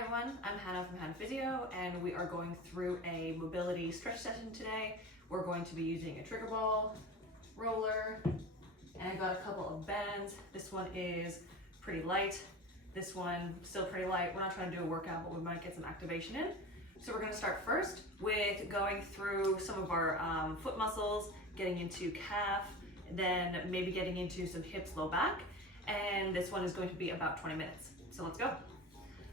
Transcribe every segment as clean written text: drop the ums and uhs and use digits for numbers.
everyone, I'm Hannah from Hannah Physio, and we are going through a mobility stretch session today. We're going to be using a trigger ball, roller, and I've got a couple of bands. This one is pretty light. This one still pretty light. We're not trying to do a workout, but we might get some activation in. So we're going to start first with going through some of our foot muscles, getting into calf, then maybe getting into some hips, low back, and this one is going to be about 20 minutes. So let's go.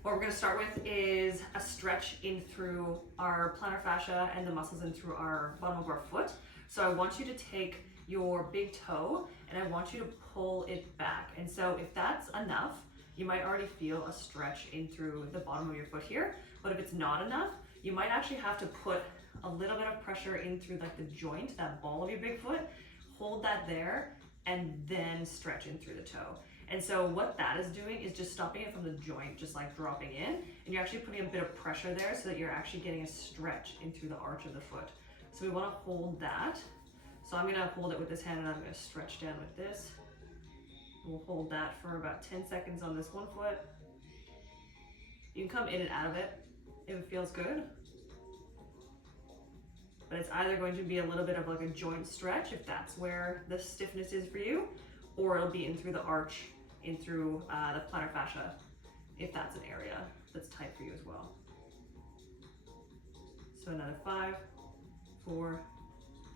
What we're going to start with is a stretch in through our plantar fascia and the muscles in through our bottom of our foot. So I want you to take your big toe and I want you to pull it back. And so if that's enough, you might already feel a stretch in through the bottom of your foot here. But if it's not enough, you might actually have to put a little bit of pressure in through like the joint, that ball of your big foot, hold that there, and then stretch in through the toe. And so what that is doing is just stopping it from the joint, just like dropping in, and you're actually putting a bit of pressure there so that you're actually getting a stretch in through the arch of the foot. So we want to hold that. So I'm going to hold it with this hand and I'm going to stretch down with this. We'll hold that for about 10 seconds on this one foot. You can come in and out of it if it feels good. But it's either going to be a little bit of like a joint stretch if that's where the stiffness is for you, or it'll be in through the arch, in through the plantar fascia, if that's an area that's tight for you as well. So another 5, 4,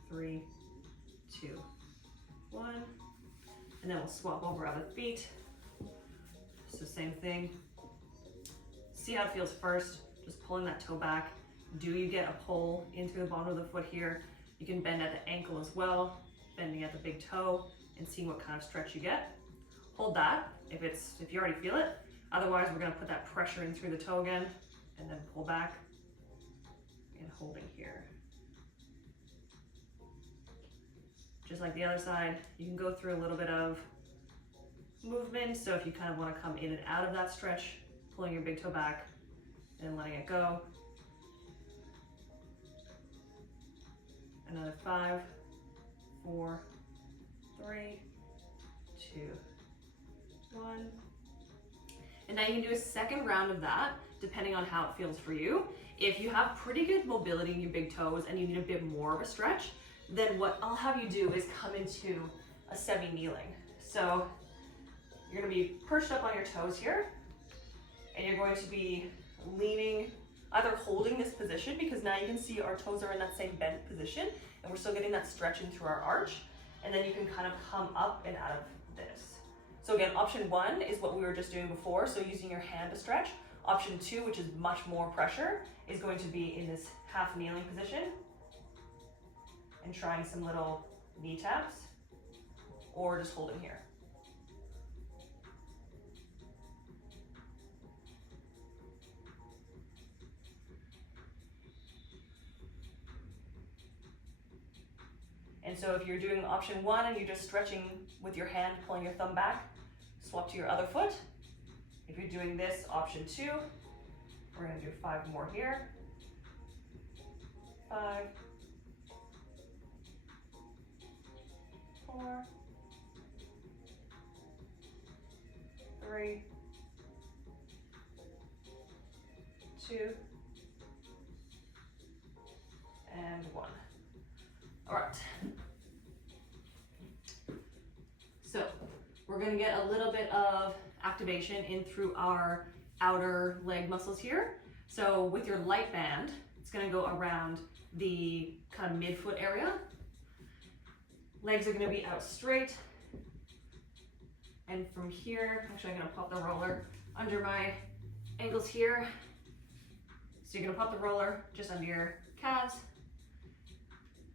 3, 2, 1. And then we'll swap over other feet. So same thing. See how it feels first, just pulling that toe back. Do you get a pull in through the bottom of the foot here? You can bend at the ankle as well, bending at the big toe, and seeing what kind of stretch you get. Hold that if you already feel it. Otherwise, we're going to put that pressure in through the toe again, and then pull back and holding here. Just like the other side, you can go through a little bit of movement. So if you kind of want to come in and out of that stretch, pulling your big toe back and letting it go. Another 5, 4, 3, 2, 1. And now you can do a second round of that, depending on how it feels for you. If you have pretty good mobility in your big toes and you need a bit more of a stretch, then what I'll have you do is come into a semi-kneeling. So you're going to be perched up on your toes here, and you're going to be leaning, either holding this position, because now you can see our toes are in that same bent position, and we're still getting that stretch in through our arch, and then you can kind of come up and out of this. So again, option 1 is what we were just doing before, so using your hand to stretch. Option 2, which is much more pressure, is going to be in this half kneeling position, and trying some little knee taps, or just holding here. And so if you're doing option 1 and you're just stretching with your hand, pulling your thumb back, swap to your other foot. If you're doing this, option 2, we're going to do 5 more here. 5, 4, 3, 2, and 1. All right. So we're going to get a little bit of activation in through our outer leg muscles here. So with your light band, it's going to go around the kind of mid-foot area. Legs are going to be out straight. And from here, actually I'm going to pop the roller under my ankles here. So you're going to pop the roller just under your calves.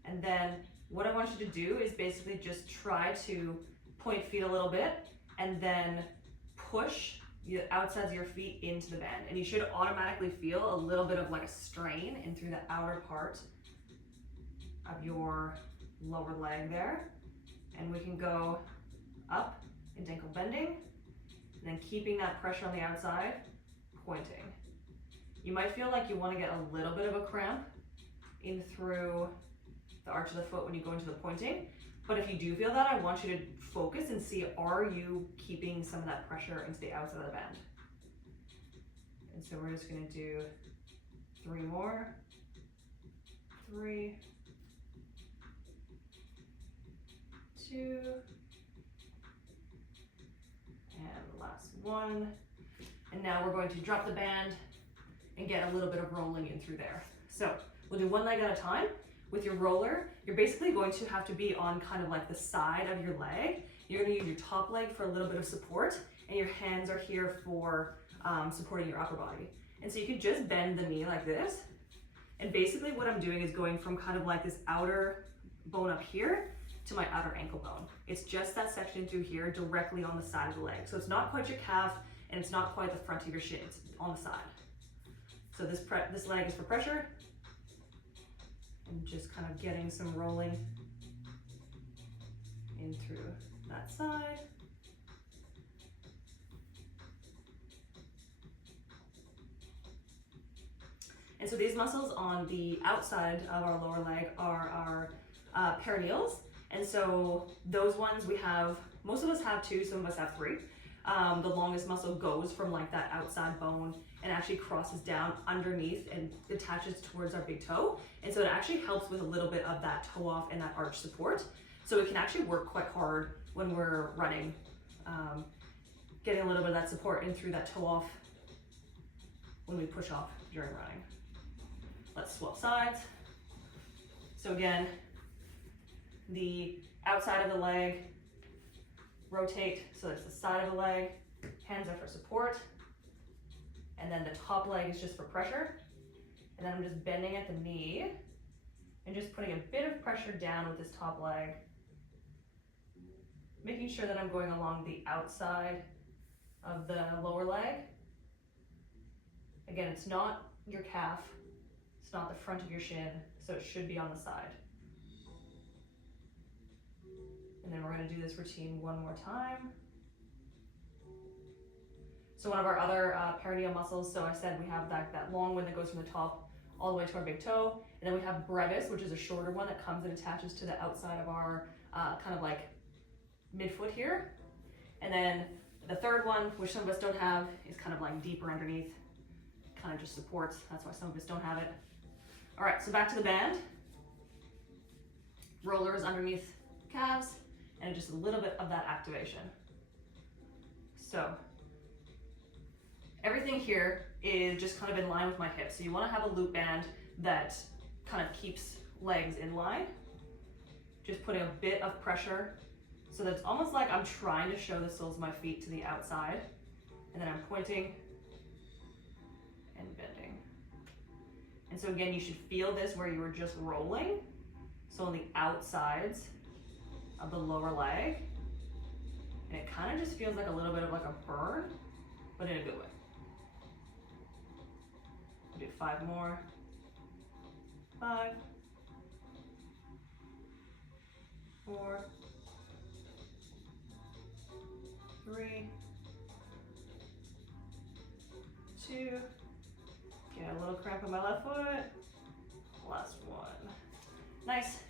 And then what I want you to do is basically just try to point feet a little bit and then push the outsides of your feet into the band. And you should automatically feel a little bit of like a strain in through the outer part of your lower leg there. And we can go up into ankle bending, and then keeping that pressure on the outside, pointing. You might feel like you want to get a little bit of a cramp in through the arch of the foot when you go into the pointing. But if you do feel that, I want you to focus and see, are you keeping some of that pressure into the outside of the band? And so we're just gonna do 3 more. 3, 2, and last one. And now we're going to drop the band and get a little bit of rolling in through there. So we'll do one leg at a time. With your roller, you're basically going to have to be on kind of like the side of your leg. You're gonna use your top leg for a little bit of support, and your hands are here for supporting your upper body. And so you could just bend the knee like this. And basically what I'm doing is going from kind of like this outer bone up here to my outer ankle bone. It's just that section through here directly on the side of the leg. So it's not quite your calf, and it's not quite the front of your shin, it's on the side. So this leg is for pressure, and just kind of getting some rolling in through that side. And so these muscles on the outside of our lower leg are our perineals. And so those ones we have, most of us have 2, some of us have 3. The longest muscle goes from like that outside bone and actually crosses down underneath and attaches towards our big toe. And so it actually helps with a little bit of that toe off and that arch support. So it can actually work quite hard when we're running, getting a little bit of that support in through that toe off when we push off during running. Let's swap sides. So again, the outside of the leg, rotate, so it's the side of the leg, hands are for support, and then the top leg is just for pressure. And then I'm just bending at the knee and just putting a bit of pressure down with this top leg, making sure that I'm going along the outside of the lower leg. Again, it's not your calf, it's not the front of your shin, so it should be on the side. And then we're going to do this routine one more time. So one of our other perineal muscles, so I said we have that long one that goes from the top all the way to our big toe. And then we have brevis, which is a shorter one that comes and attaches to the outside of our kind of like midfoot here. And then the third one, which some of us don't have, is kind of like deeper underneath, kind of just supports. That's why some of us don't have it. All right, so back to the band. Rollers underneath calves, and just a little bit of that activation. So everything here is just kind of in line with my hips. So you want to have a loop band that kind of keeps legs in line. Just putting a bit of pressure so that it's almost like I'm trying to show the soles of my feet to the outside, and then I'm pointing and bending. And so again, you should feel this where you were just rolling. So on the outsides of the lower leg, and it kind of just feels like a little bit of like a burn, but in a good way. We'll do 5 more. 5, 4, 3, 2, get a little cramp on my left foot, last one. Nice.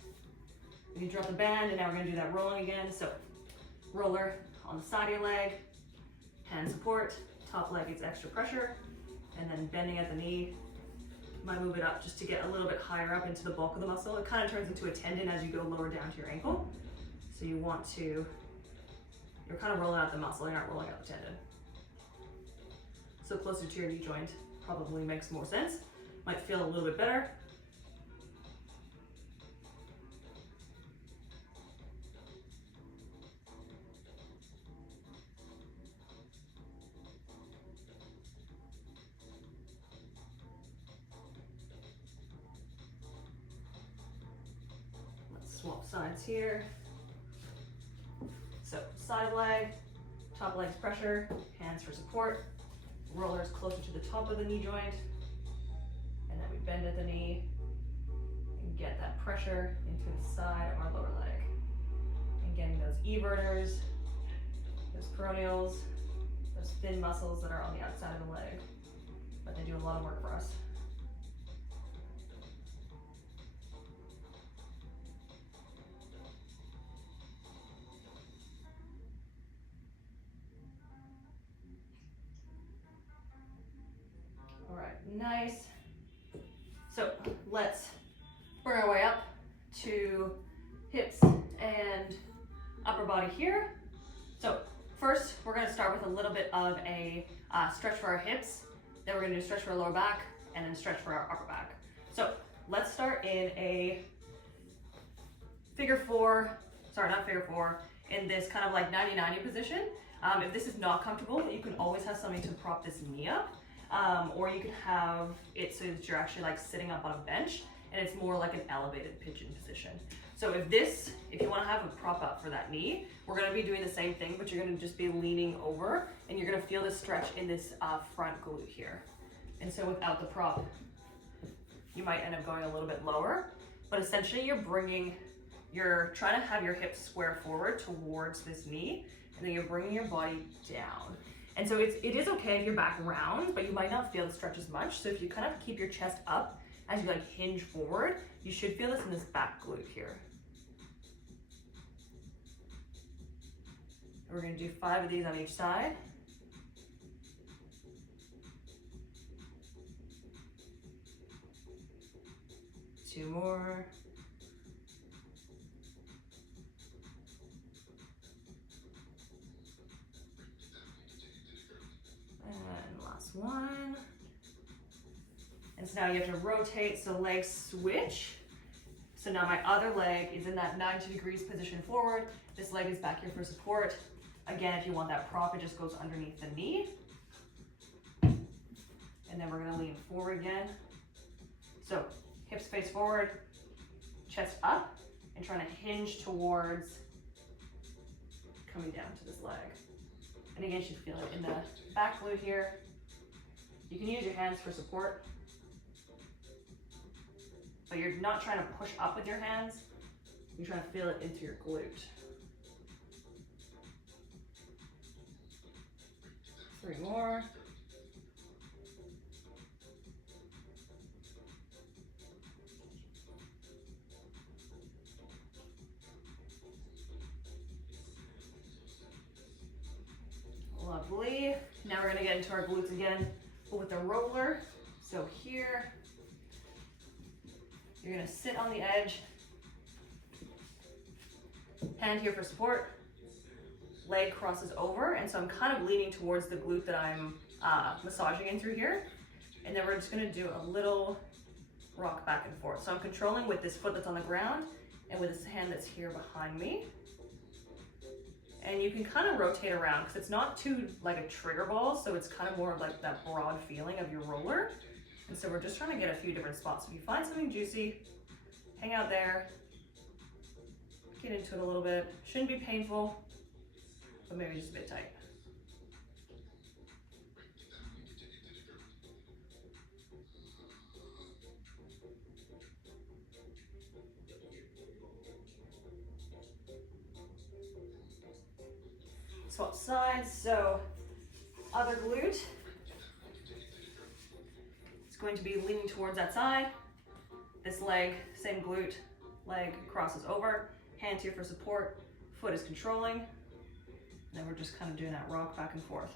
You drop the band, and now we're going to do that rolling again. So roller on the side of your leg, hand support, top leg gets extra pressure, and then bending at the knee. Might move it up just to get a little bit higher up into the bulk of the muscle. It kind of turns into a tendon as you go lower down to your ankle. So you want to, you're kind of rolling out the muscle, you're not rolling out the tendon. So closer to your knee joint probably makes more sense. Might feel a little bit better. Swap sides here. So side leg, top leg's pressure, hands for support, rollers closer to the top of the knee joint, and then we bend at the knee and get that pressure into the side of our lower leg. And getting those everters, those peroneals, those thin muscles that are on the outside of the leg, but they do a lot of work for us. Nice. So let's bring our way up to hips and upper body here. So first, we're gonna start with a little bit of a stretch for our hips. Then we're gonna do stretch for our lower back and then stretch for our upper back. So let's start in a figure four, sorry, not figure four, in this kind of like 90-90 position. If this is not comfortable, you can always have something to prop this knee up, or you can have it so that you're actually like sitting up on a bench and it's more like an elevated pigeon position. So if you want to have a prop up for that knee, we're going to be doing the same thing, but you're going to just be leaning over and you're going to feel this stretch in this front glute here. And so without the prop, you might end up going a little bit lower, but essentially you're trying to have your hips square forward towards this knee, and then you're bringing your body down. And so it is okay if you're back round, but you might not feel the stretch as much. So if you kind of keep your chest up as you like hinge forward, you should feel this in this back glute here. We're gonna do 5 of these on each side. Two more. And last one. And so now you have to rotate, so legs switch. So now my other leg is in that 90 degrees position forward. This leg is back here for support. Again, if you want that prop, it just goes underneath the knee. And then we're gonna lean forward again. So hips face forward, chest up, and trying to hinge towards coming down to this leg. And again, you should feel it in the back glute here. You can use your hands for support, but you're not trying to push up with your hands. You're trying to feel it into your glute. 3 more. Lovely. Now we're gonna get into our glutes again, but with the roller. So here, you're gonna sit on the edge, hand here for support, leg crosses over, and so I'm kind of leaning towards the glute that I'm massaging in through here. And then we're just gonna do a little rock back and forth. So I'm controlling with this foot that's on the ground and with this hand that's here behind me. And you can kind of rotate around because it's not too like a trigger ball, so it's kind of more like that broad feeling of your roller. And so we're just trying to get a few different spots. If you find something juicy, hang out there, get into it a little bit. Shouldn't be painful, but maybe just a bit tight. Swap sides, so other glute. It's going to be leaning towards that side. This leg, same glute, leg crosses over, hand here for support, foot is controlling. And then we're just kind of doing that rock back and forth.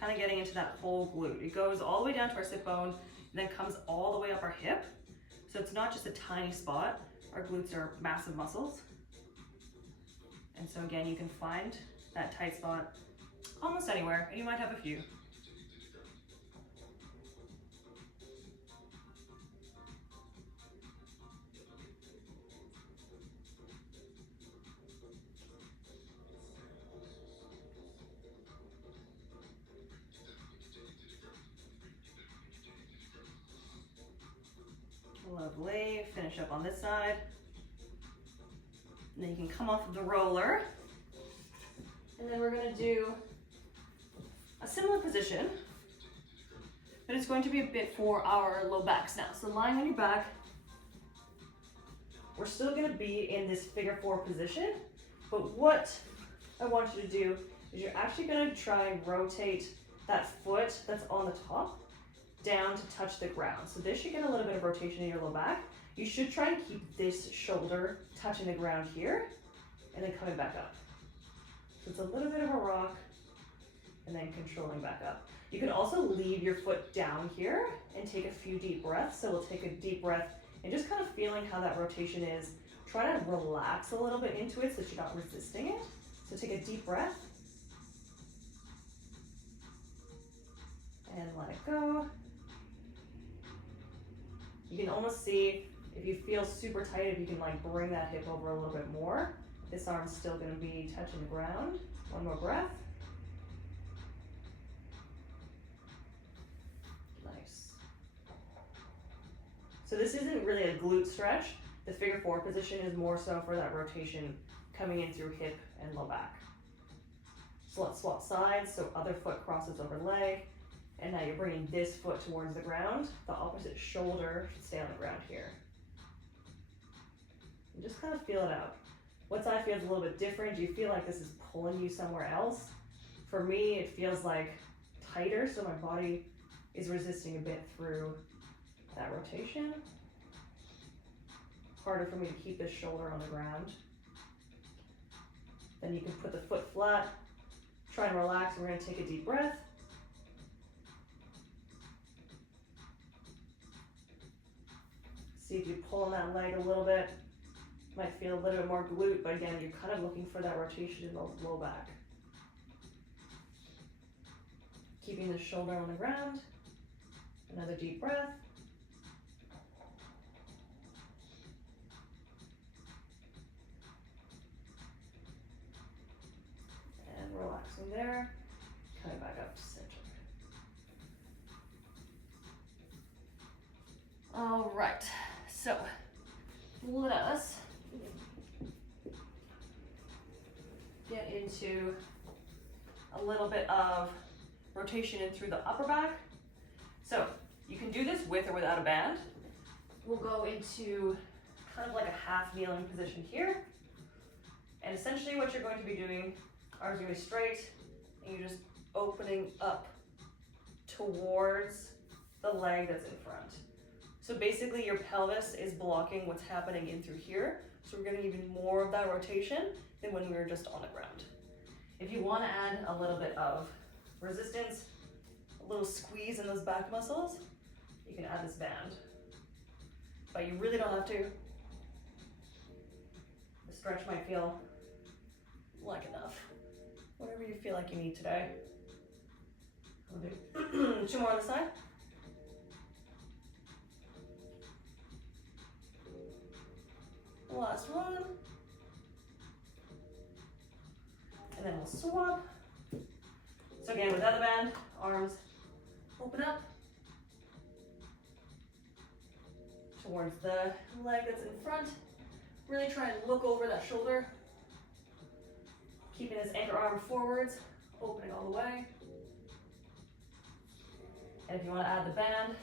Kind of getting into that whole glute. It goes all the way down to our sit bone, and then comes all the way up our hip. So it's not just a tiny spot. Our glutes are massive muscles. And so again, you can find that tight spot almost anywhere, and you might have a few. Lovely. Finish up on this side. And then you can come off of the roller. And then we're going to do a similar position, but it's going to be a bit for our low backs now. So lying on your back, we're still going to be in this figure 4 position, but what I want you to do is you're actually going to try and rotate that foot that's on the top down to touch the ground. So this should get a little bit of rotation in your low back. You should try and keep this shoulder touching the ground here and then coming back up. So it's a little bit of a rock and then controlling back up. You can also leave your foot down here and take a few deep breaths. So we'll take a deep breath and just kind of feeling how that rotation is. Try to relax a little bit into it so that you're not resisting it. So take a deep breath. And let it go. You can almost see, if you feel super tight, if you can like bring that hip over a little bit more. This arm's still gonna be touching the ground. One more breath. Nice. So this isn't really a glute stretch. The figure four position is more so for that rotation coming in through hip and low back. So let's swap sides, so other foot crosses over leg. And now you're bringing this foot towards the ground. The opposite shoulder should stay on the ground here. And just kind of feel it out. What side feels a little bit different? Do you feel like this is pulling you somewhere else? For me, it feels like tighter, so my body is resisting a bit through that rotation. Harder for me to keep this shoulder on the ground. Then you can put the foot flat, try and relax. We're going to take a deep breath. See if you pull on that leg a little bit. Might feel a little bit more glute, but again, you're kind of looking for that rotation in the low back. Keeping the shoulder on the ground. Another deep breath. And relaxing there. Coming back up to center. All right, so let us get into a little bit of rotation in through the upper back. So you can do this with or without a band. We'll go into kind of like a half kneeling position here. And essentially what you're going to be doing, arms going to be straight, and you're just opening up towards the leg that's in front. So basically your pelvis is blocking what's happening in through here. So we're getting even more of that rotation than when we were just on the ground. If you want to add a little bit of resistance, a little squeeze in those back muscles, you can add this band. But you really don't have to. The stretch might feel like enough. Whatever you feel like you need today. We'll do 2 more on the side. Last one. And then we'll swap. So again, without the band, arms open up towards the leg that's in front. Really try and look over that shoulder. Keeping this anchor arm forwards, opening all the way. And if you want to add the band,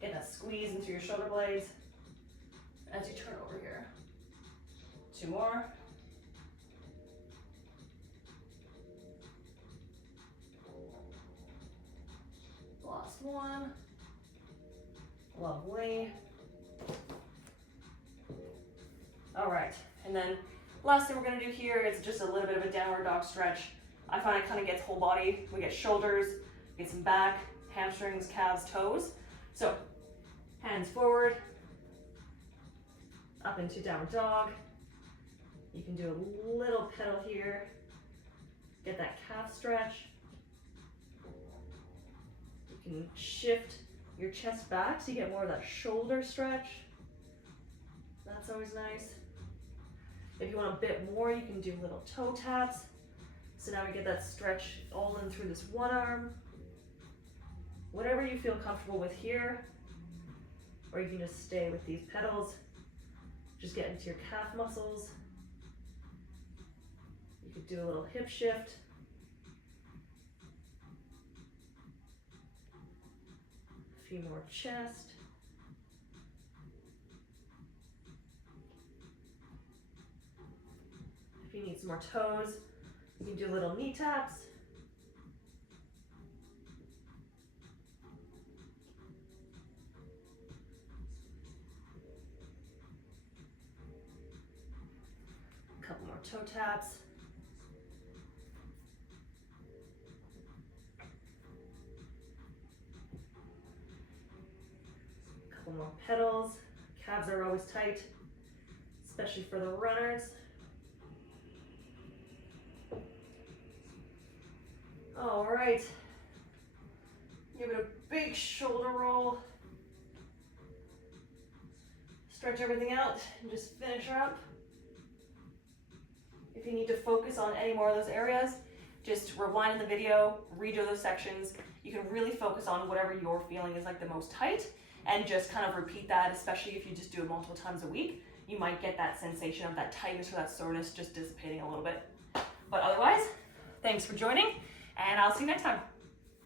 get that squeeze into your shoulder blades as you turn over here. 2 more. Last one. Lovely. All right, and then last thing we're gonna do here is just a little bit of a downward dog stretch. I find it kind of gets whole body. We get shoulders, we get some back, hamstrings, calves, toes. So hands forward, up into downward dog. You can do a little pedal here. Get that calf stretch. You can shift your chest back so you get more of that shoulder stretch. That's always nice. If you want a bit more, you can do little toe taps. So now we get that stretch all in through this one arm. Whatever you feel comfortable with here, or you can just stay with these pedals. Just get into your calf muscles. You could do a little hip shift. A few more chest. If you need some more toes, you can do little knee taps. couple more toe taps. Couple more pedals. Calves are always tight, especially for the runners. All right. Give it a big shoulder roll. Stretch everything out and just finish her up. If you need to focus on any more of those areas, just rewind in the video, redo those sections. You can really focus on whatever you're feeling is like the most tight and just kind of repeat that, especially if you just do it multiple times a week. You might get that sensation of that tightness or that soreness just dissipating a little bit. But otherwise, thanks for joining, and I'll see you next time.